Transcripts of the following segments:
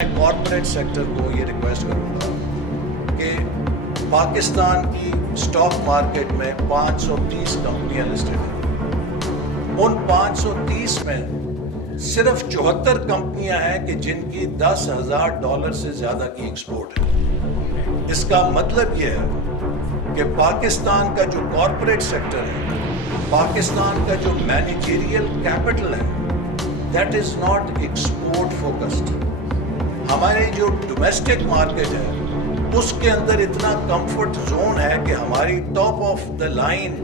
میں corporate sector کو یہ ریکویسٹ کروں گا کہ پاکستان کی اسٹاک مارکیٹ میں 530 کمپنیاں لسٹڈ ہیں. ان 530 میں صرف 74 کمپنیاں ہیں کہ جن کی $10,000 سے زیادہ کی ایکسپورٹ ہے. اس کا مطلب یہ ہے کہ پاکستان کا جو کارپوریٹ سیکٹر ہے، پاکستان کا جو مینیجریل کیپٹل ہے، that is not export focused. ہمارے جو ڈومیسٹک مارکیٹ ہے اس کے اندر اتنا کمفرٹ زون ہے کہ ہماری top of the line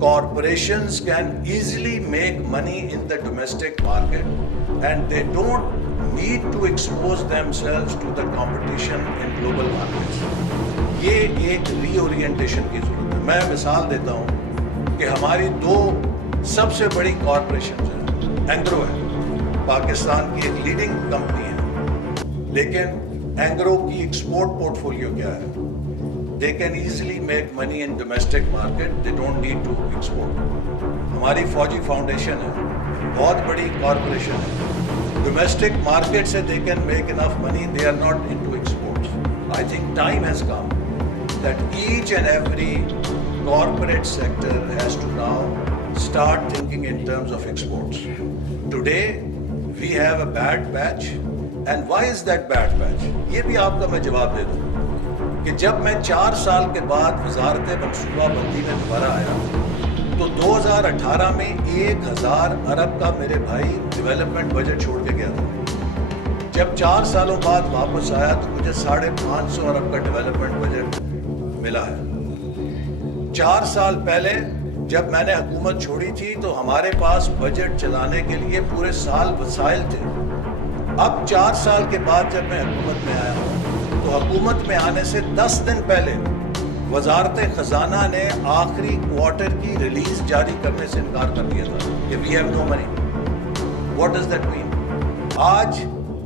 corporations can easily make money in the domestic market and they don't need to expose themselves to the competition in global markets. یہ ایک ری orientation کی ضرورت ہے. میں مثال دیتا ہوں کہ ہماری دو سب سے بڑی کارپوریشنز ہیں. اینگرو ہے، پاکستان کی ایک لیڈنگ کمپنی ہے، لیکن اینگرو کی ایکسپورٹ پورٹ فولیو کیا ہے؟ They can easily make money in domestic market, they don't need to export. ہماری فوجی فاؤنڈیشن ہے، بہت بڑی کارپوریشن ہے، ڈومیسٹک مارکیٹ سے they can make enough money, they are not into export. I think time has come that each and every corporate sector has to now start thinking in terms of exports. Today we have a bad patch, and why is that bad patch? یہ بھی آپ کا میں جواب دے دوں کہ جب میں 4 سال کے بعد وزارت منصوبہ بندی میں دوبارہ آیا تو 2018 میں 1000 ارب کا میرے بھائی ڈیولپمنٹ بجٹ چھوڑ کے گیا تھا. جب 4 سالوں بعد واپس آیا تو مجھے 550 ارب کا ڈیولپمنٹ بجٹ ملا ہے. 4 سال پہلے جب میں نے حکومت چھوڑی تھی تو ہمارے پاس بجٹ چلانے کے لیے پورے سال وسائل تھے. اب 4 سال کے بعد جب میں حکومت میں آیا ہوں تو حکومت میں آنے سے 10 دن پہلے وزارت خزانہ نے آخری کوارٹر کی ریلیز جاری کرنے سے انکار کر دیا تھا کہ we have no money. What does that mean? آج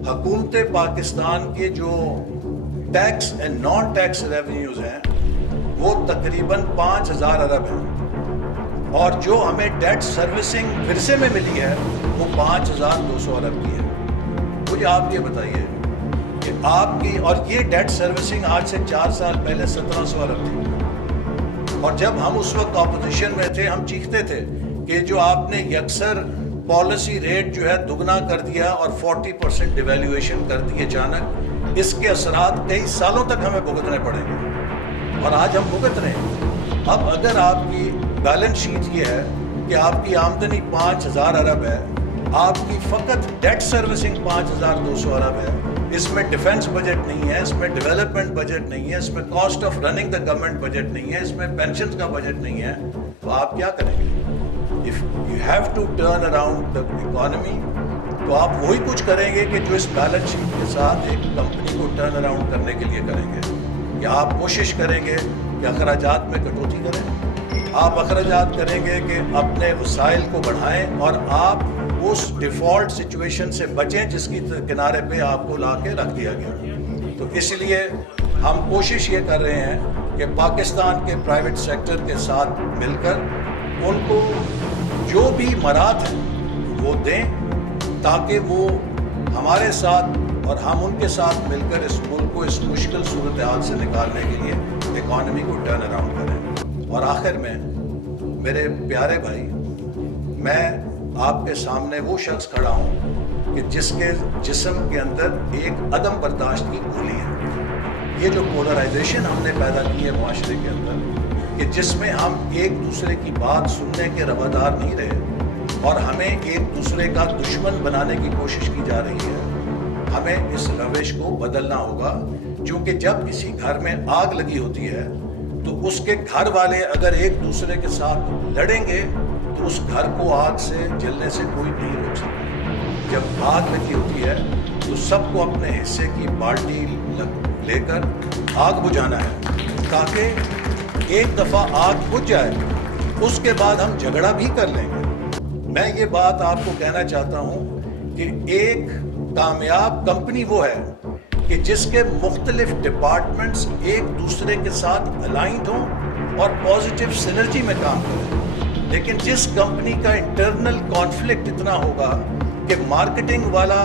حکومت پاکستان کے جو tax and non tax revenues ہیں وہ تقریباً 5000 ارب ہیں، اور جو ہمیں ڈیٹ سروسنگ ورثے میں ملی ہے وہ 5200 ارب کی ہے. مجھے آپ یہ بتائیے کہ آپ کی، اور یہ ڈیٹ سروسنگ آج سے 4 سال پہلے 1700 ارب تھی، اور جب ہم اس وقت اپوزیشن میں تھے ہم چیختے تھے کہ جو آپ نے یکسر پالیسی ریٹ جو ہے دگنا کر دیا اور 40% ڈیویلیویشن کر دی اچانک، اس کے اثرات کئی سالوں تک ہمیں بھگتنے پڑیں گے، اور آج ہم بھگت رہے ہیں. اب اگر آپ کی بیلنس شیٹ یہ ہے کہ آپ کی آمدنی 5000 ارب ہے، آپ کی فقط ڈیٹ سروسنگ 5200 ارب ہے، اس میں ڈیفنس بجٹ نہیں ہے، اس میں ڈیولپمنٹ بجٹ نہیں ہے، اس میں cost of running the government budget نہیں ہے، اس میں پینشن کا بجٹ نہیں ہے، تو آپ کیا کریں گے؟ If you have to turn around the economy تو آپ وہی کچھ کریں گے کہ جو اس بیلنس شیٹ کے ساتھ ایک کمپنی کو ٹرن اراؤنڈ کرنے کے لیے کریں گے. کہ آپ کوشش کریں گے کہ اخراجات میں کٹوتی کریں، آپ اخراجات کریں گے کہ اپنے وسائل کو بڑھائیں، اور آپ اس ڈیفالٹ سچویشن سے بچیں جس کی کنارے پہ آپ کو لا کے رکھ دیا گیا. تو اس لیے ہم کوشش یہ کر رہے ہیں کہ پاکستان کے پرائیویٹ سیکٹر کے ساتھ مل کر ان کو جو بھی مراد ہیں وہ دیں، تاکہ وہ ہمارے ساتھ اور ہم ان کے ساتھ مل کر اس ملک کو اس مشکل صورتحال سے نکالنے کے لیے اکانومی کو ٹرن اراؤنڈ کریں. اور آخر میں میرے پیارے بھائی، میں آپ کے سامنے وہ شخص کھڑا ہوں کہ جس کے جسم کے اندر ایک عدم برداشت کی گولی ہے. یہ جو پولرائزیشن ہم نے پیدا کی ہے معاشرے کے اندر، کہ جس میں ہم ایک دوسرے کی بات سننے کے روادار نہیں رہے اور ہمیں ایک دوسرے کا دشمن بنانے کی کوشش کی جا رہی ہے، ہمیں اس روش کو بدلنا ہوگا. کیونکہ جب کسی گھر میں آگ لگی ہوتی ہے تو اس کے گھر والے اگر ایک دوسرے کے ساتھ لڑیں گے تو اس گھر کو آگ سے جلنے سے کوئی نہیں روک سکتا. جب آگ لگی ہوتی ہے تو سب کو اپنے حصے کی بالٹی لے کر آگ بجھانا ہے، تاکہ ایک دفعہ آگ بجھ جائے اس کے بعد ہم جھگڑا بھی کر لیں گے. میں یہ بات آپ کو کہنا چاہتا ہوں کہ ایک کامیاب کمپنی وہ ہے کہ جس کے مختلف ڈپارٹمنٹس ایک دوسرے کے ساتھ الائنڈ ہوں اور پازیٹیو سینرجی میں کام کریں. لیکن جس کمپنی کا انٹرنل کانفلکٹ اتنا ہوگا کہ مارکیٹنگ والا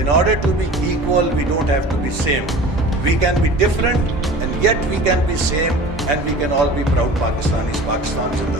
in order to be equal we don't have to be same. We can be different and yet we can be same and we can all be proud Pakistanis. Pakistan Zindabad.